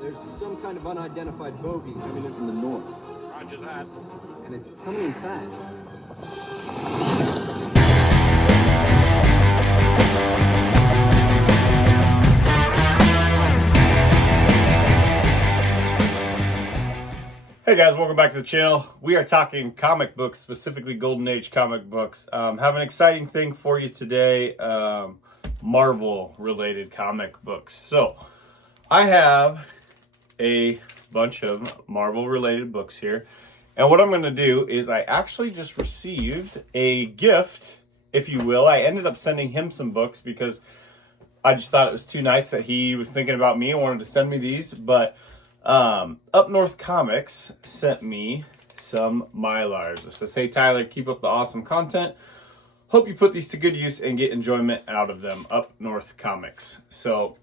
There's some kind of unidentified bogey coming in from the north. Roger that. And it's coming in fast. Hey guys, welcome back to the channel. We are talking comic books, specifically Golden Age comic books. Have an exciting thing for you today, Marvel related comic books. So I have a bunch of Marvel related books here. And what I'm going to do is I actually just received a gift, if you will. I ended up sending him some books because I just thought it was too nice that he was thinking about me and wanted to send me these. But Up North Comics sent me some mylars. It says, hey Tyler, keep up the awesome content. Hope you put these to good use and get enjoyment out of them. Up North Comics. So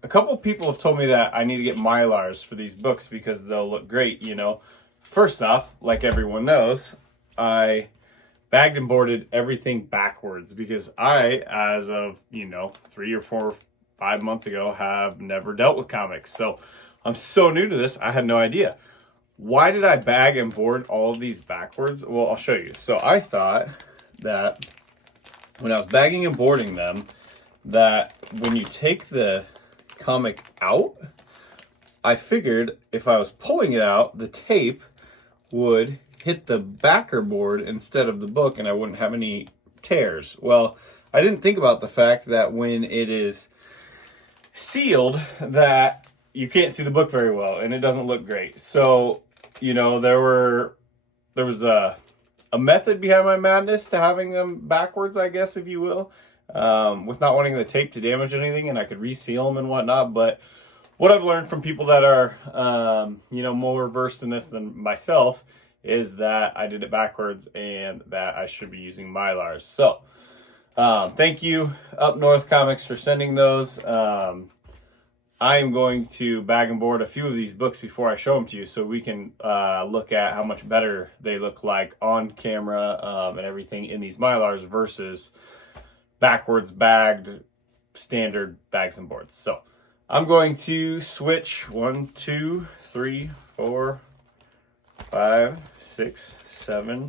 a couple people have told me that I need to get mylars for these books because they'll look great, you know. First off, like everyone knows, I bagged and boarded everything backwards because I, as of, 3 or 4, 5 months ago, have never dealt with comics. So I'm so new to this, I had no idea. Why did I bag and board all of these backwards? Well, I'll show you. So I thought that when I was bagging and boarding them, that when you take the comic out, I figured if I was pulling it out, the tape would hit the backer board instead of the book and I wouldn't have any tears. Well, I didn't think about the fact that when it is sealed, that you can't see the book very well and it doesn't look great. So, there was a method behind my madness to having them backwards, I guess, if you will, with not wanting the tape to damage anything, and I could reseal them and whatnot. But what I've learned from people that are, more versed in this than myself is that I did it backwards and that I should be using mylars. So, thank you, Up North Comics, for sending those. I am going to bag and board a few of these books before I show them to you so we can look at how much better they look like on camera and everything in these mylars versus backwards bagged standard bags and boards. So I'm going to switch 1, 2, 3, 4, 5, 6, 7,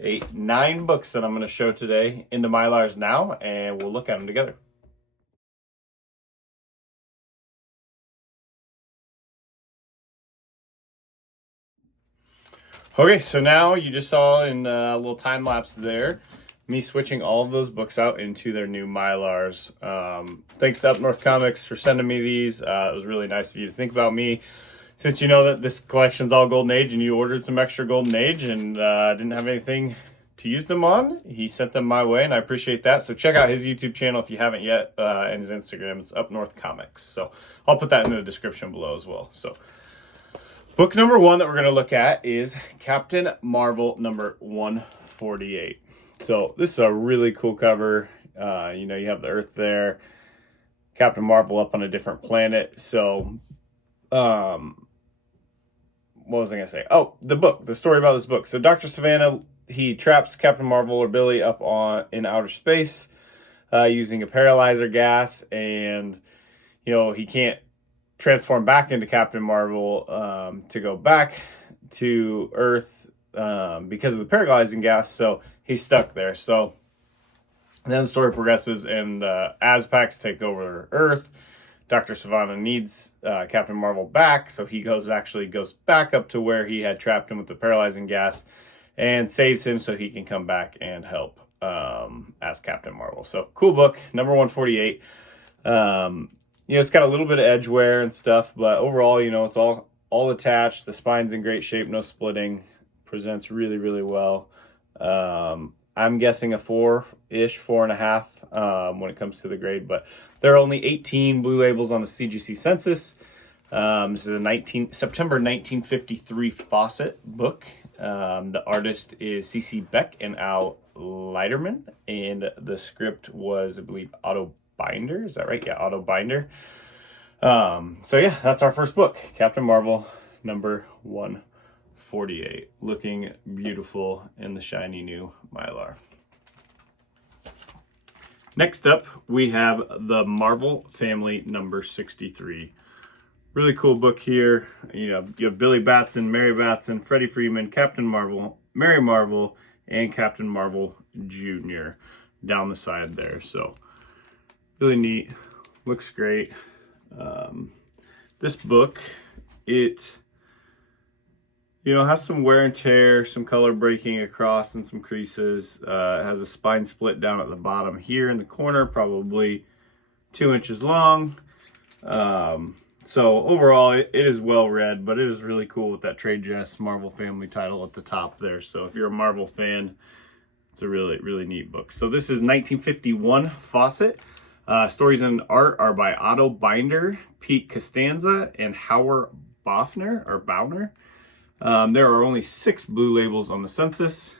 8, 9 books that I'm going to show today into mylars now, and we'll look at them together. Okay, so now you just saw in a little time lapse there me switching all of those books out into their new mylars. Thanks to Up North Comics for sending me these. It was really nice of you to think about me. Since you know that this collection's all Golden Age and you ordered some extra Golden Age and didn't have anything to use them on, he sent them my way and I appreciate that. So check out his YouTube channel if you haven't yet, and his Instagram. It's Up North Comics. So I'll put that in the description below as well. So book number 1 that we're going to look at is Captain Marvel number 148. So this is a really cool cover. You have the Earth there, Captain Marvel up on a different planet. So, what was I going to say? Oh, the story about this book. So Dr. Savannah, he traps Captain Marvel or Billy up in outer space using a paralyzer gas, and, he can't transform back into Captain Marvel to go back to Earth because of the paralyzing gas, so he's stuck there. So then the story progresses, and Azpacs take over Earth. Dr. Savannah needs Captain Marvel back, so he goes back up to where he had trapped him with the paralyzing gas and saves him so he can come back and help as Captain Marvel. So cool book, number 148. It's got a little bit of edge wear and stuff, but overall, it's all attached. The spine's in great shape, no splitting. Presents really, really well. I'm guessing a 4-ish, 4.5 when it comes to the grade, but there are only 18 blue labels on the CGC census. This is a September 1953 Fawcett book. The artist is C.C. Beck and Al Leiterman, and the script was, I believe, Otto Binder. Is that right? Yeah, Otto Binder. So yeah, that's our first book, Captain Marvel number 148. Looking beautiful in the shiny new mylar. Next up, we have the Marvel Family number 63. Really cool book here. You have Billy Batson, Mary Batson, Freddie Freeman, Captain Marvel, Mary Marvel, and Captain Marvel Jr. down the side there. So really neat. Looks great. This book, it has some wear and tear, some color breaking across and some creases. It has a spine split down at the bottom here in the corner, probably 2 inches long. So overall, it is well read, but it is really cool with that Trade Dress Marvel Family title at the top there. So if you're a Marvel fan, it's a really, really neat book. So this is 1951 Fawcett. Stories and art are by Otto Binder, Pete Costanza, and Howard Bauner. There are only 6 blue labels on the census.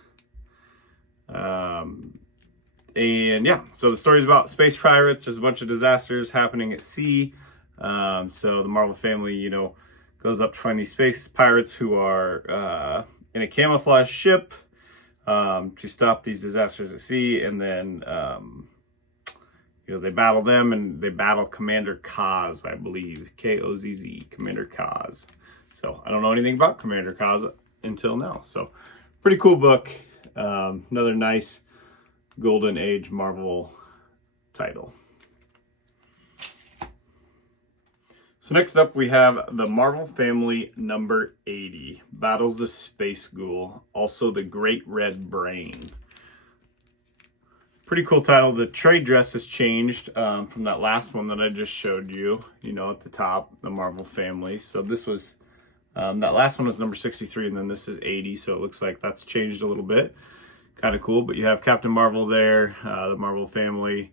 And yeah, so the story is about space pirates. There's a bunch of disasters happening at sea. So the Marvel family, goes up to find these space pirates who are in a camouflage ship to stop these disasters at sea. And then, they battle them, and they battle Commander Kaz, I believe. K-O-Z-Z, Commander Kaz. So I don't know anything about Commander Kaz until now. So pretty cool book. Another nice Golden Age Marvel title. So next up we have the Marvel Family number 80, Battles the Space Ghoul, also the Great Red Brain. Pretty cool title. The trade dress has changed from that last one that I just showed you, at the top, the Marvel Family. So this was, that last one was number 63, and then this is 80, so it looks like that's changed a little bit. Kind of cool, but you have Captain Marvel there, the Marvel Family,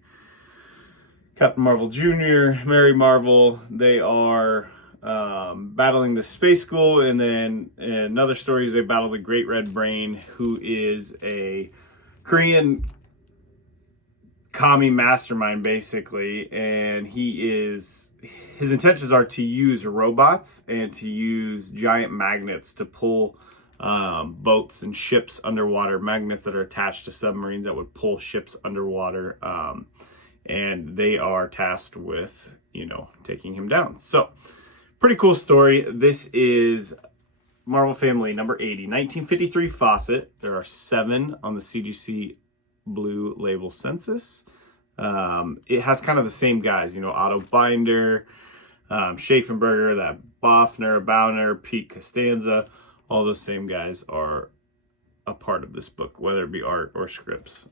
Captain Marvel Jr., Mary Marvel. They are battling the Space Ghoul, and then in another story is they battle the Great Red Brain, who is a Korean commie mastermind, basically, and his intentions are to use robots and to use giant magnets to pull boats and ships underwater, magnets that are attached to submarines that would pull ships underwater, and they are tasked with taking him down. So pretty cool story. This is Marvel Family number 80, 1953 Fawcett. There are 7 on the CGC blue label census. It has kind of the same guys, Otto Binder, Schaffenberger, that Bauner, Pete Costanza. All those same guys are a part of this book, whether it be art or scripts.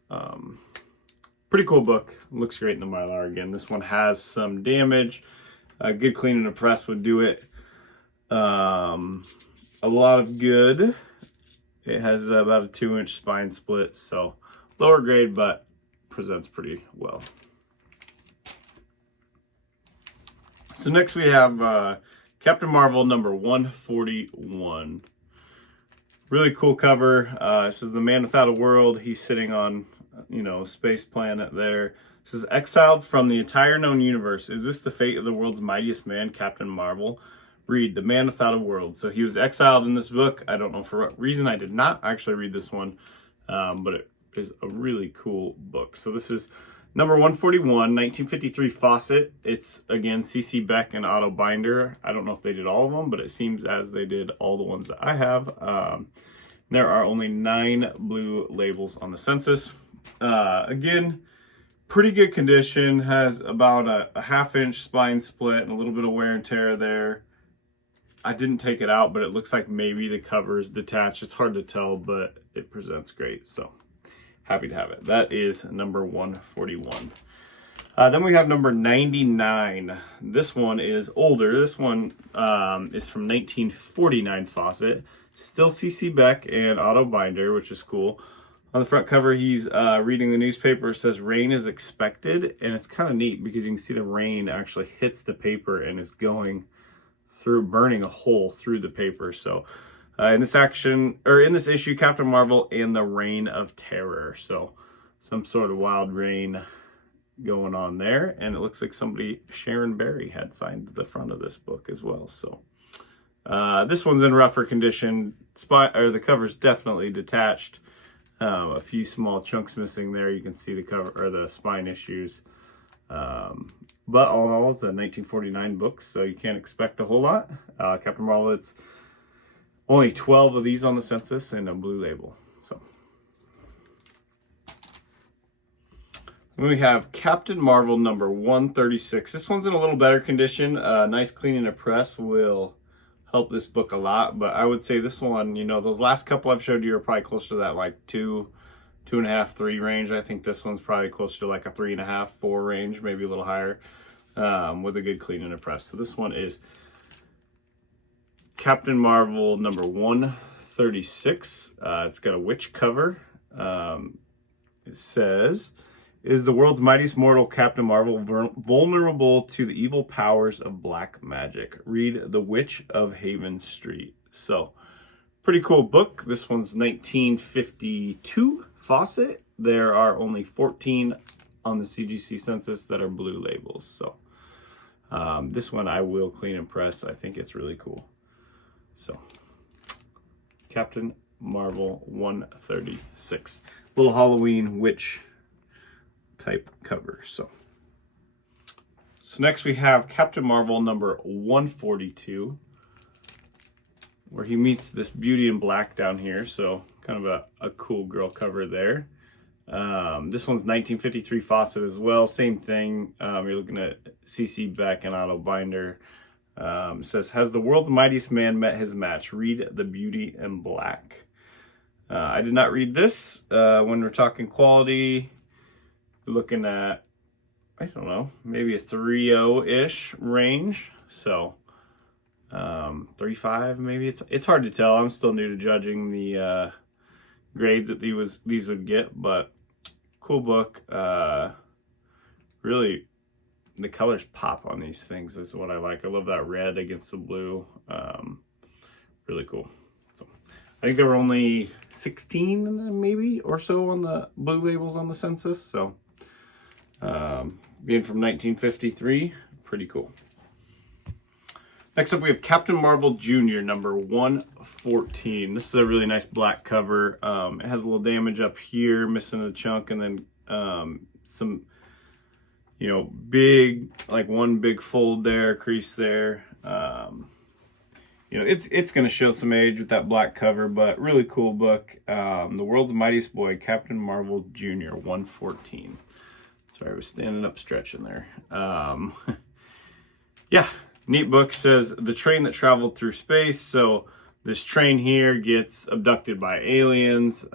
Pretty cool book. Looks great in the mylar. Again, this one has some damage. A good clean and a press would do it. A lot of good. It has about a 2-inch spine split, so lower grade, but presents pretty well. So next we have Captain Marvel number 141. Really cool cover. It says the man without a world. He's sitting on, a space planet there. It says exiled from the entire known universe. Is this the fate of the world's mightiest man, Captain Marvel? Read the man without a world. So he was exiled in this book. I don't know for what reason. I did not actually read this one, but it is a really cool book. So this is number 141, 1953 Fawcett. It's again C.C. Beck and Otto Binder. I don't know if they did all of them, but it seems as they did all the ones that I have. There are only 9 blue labels on the census. Again, pretty good condition. Has about a 1/2-inch spine split and a little bit of wear and tear there. I didn't take it out, but it looks like maybe the cover is detached. It's hard to tell, but it presents great. So happy to have it. That is number 141. Then we have number 99. This one is older. This one is from 1949 Fawcett. Still C.C. Beck and Otto Binder, which is cool. On the front cover, he's reading the newspaper. It says rain is expected, and it's kind of neat because you can see the rain actually hits the paper and is going through, burning a hole through the paper. So in this issue, Captain Marvel and the Reign of Terror. So some sort of wild rain going on there, and it looks like Sharon Berry had signed the front of this book as well. So this one's in rougher condition. The cover's definitely detached. A few small chunks missing there. You can see the cover or the spine issues. But all in all, it's a 1949 book, so you can't expect a whole lot. Captain Marvel, it's only 12 of these on the census and a blue label. So then we have Captain Marvel number 136. This one's in a little better condition. Nice cleaning and press will help this book a lot, but I would say this one, you know, those last couple I've showed you are probably close to that like 2.5, 3 range. I think this one's probably closer to like a 3.5, 4 range, maybe a little higher, with a good clean and a press. So this one is Captain Marvel number 136. It's got a witch cover. It says, is the world's mightiest mortal Captain Marvel vulnerable to the evil powers of black magic? Read The Witch of Haven Street. So, pretty cool book. This one's 1952 Fawcett. There are only 14 on the CGC census that are blue labels. So, this one I will clean and press. I think it's really cool. So, Captain Marvel 136. Little Halloween witch type cover. So next we have Captain Marvel number 142, where he meets this Beauty in Black down here. So kind of a cool girl cover there. This one's 1953 Fawcett as well. Same thing. You're looking at CC Beck and Otto Binder. It says, has the world's mightiest man met his match? Read The Beauty in Black. I did not read this. When we're talking quality, we're looking at, I don't know, maybe a 3.0-ish range. So 3.5 maybe. It's hard to tell. I'm still new to judging the grades that these would get, but cool book. Really, the colors pop on these things is what I like. I love that red against the blue. Really cool. So I think there were only 16 maybe or so on the blue labels on the census. So being from 1953, pretty cool. Next up, we have Captain Marvel Jr. number 114. This is a really nice black cover. It has a little damage up here, missing a chunk, and then some, you know, big, like one big fold there, crease there. You know, it's going to show some age with that black cover, but really cool book. The World's Mightiest Boy, Captain Marvel Jr. 114. Sorry, I was standing up stretching there. Yeah, neat book. Says the train that traveled through space. So this train here gets abducted by aliens.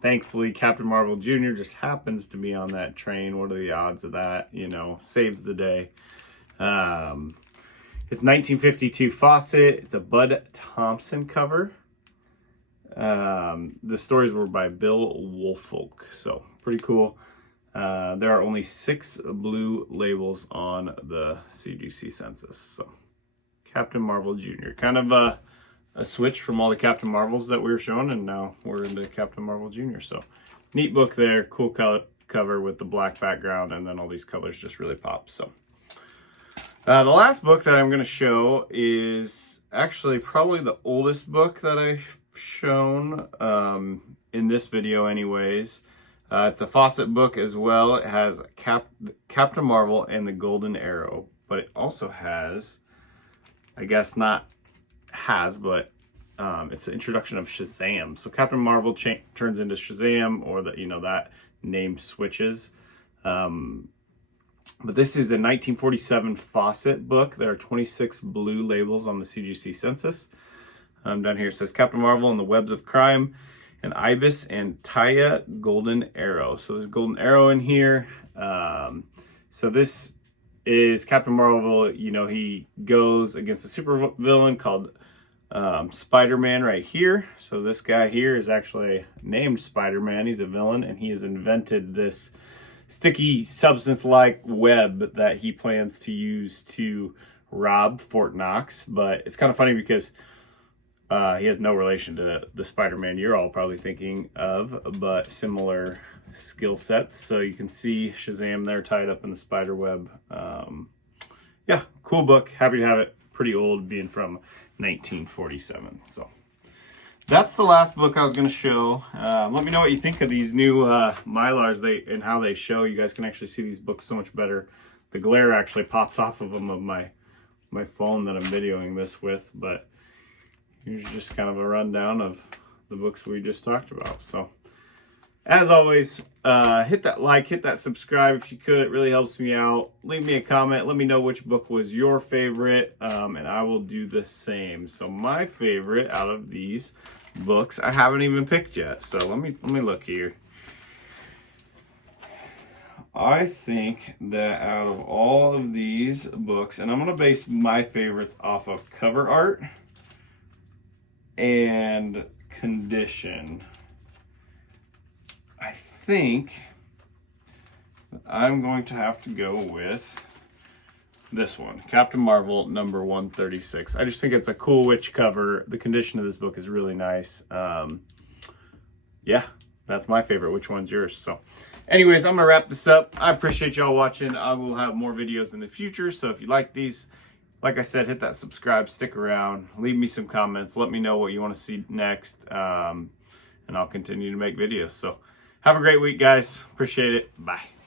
Thankfully, Captain Marvel Jr. just happens to be on that train. What are the odds of that? You know, saves the day. It's 1952 Fawcett. It's a Bud Thompson cover. The stories were by Bill Woolfolk. So pretty cool. There are only 6 blue labels on the CGC census. So Captain Marvel Jr. Kind of a switch from all the Captain Marvels that we were showing, and now we're into Captain Marvel Jr. So neat book there. Cool cover with the black background, and then all these colors just really pop. So the last book that I'm going to show is actually probably the oldest book that I've shown in this video anyways. It's a Fawcett book as well. It has Captain Marvel and the Golden Arrow, but it also has, I guess not has, but it's the introduction of Shazam. So Captain Marvel turns into Shazam, or that, you know, that name switches. But this is a 1947 Fawcett book. There are 26 blue labels on the CGC census. Down here it says Captain Marvel and the Webs of Crime, and Ibis and Taya Golden Arrow. So there's Golden Arrow in here. So this is Captain Marvel. You know, he goes against a super villain called Spider-Man right here. So this guy here is actually named Spider-Man. He's a villain, and he has invented this sticky substance-like web that he plans to use to rob Fort Knox. But it's kind of funny because he has no relation to the Spider-Man you're all probably thinking of, but similar skill sets. So you can see Shazam there tied up in the spider web. Yeah, cool book. Happy to have it. Pretty old, being from 1947. So that's the last book I was going to show. Let me know what you think of these new mylars and how they show. You guys can actually see these books so much better The glare actually pops off of them of my phone that I'm videoing this with, but here's just kind of a rundown of the books we just talked about. So as always, hit that like, hit that subscribe if you could. It really helps me out. Leave me a comment. Let me know which book was your favorite, and I will do the same. So my favorite out of these books, I haven't even picked yet. So let me look here. I think that out of all of these books, and I'm going to base my favorites off of cover art and condition, I think I'm going to have to go with this one, Captain Marvel number 136. I just think it's a cool witch cover. The condition of this book is really nice. Yeah, that's my favorite. Which one's yours? So anyways, I'm going to wrap this up. I appreciate y'all watching. I will have more videos in the future. So if you like these, like I said, hit that subscribe, stick around, leave me some comments. Let me know what you want to see next. And I'll continue to make videos. So have a great week, guys. Appreciate it. Bye.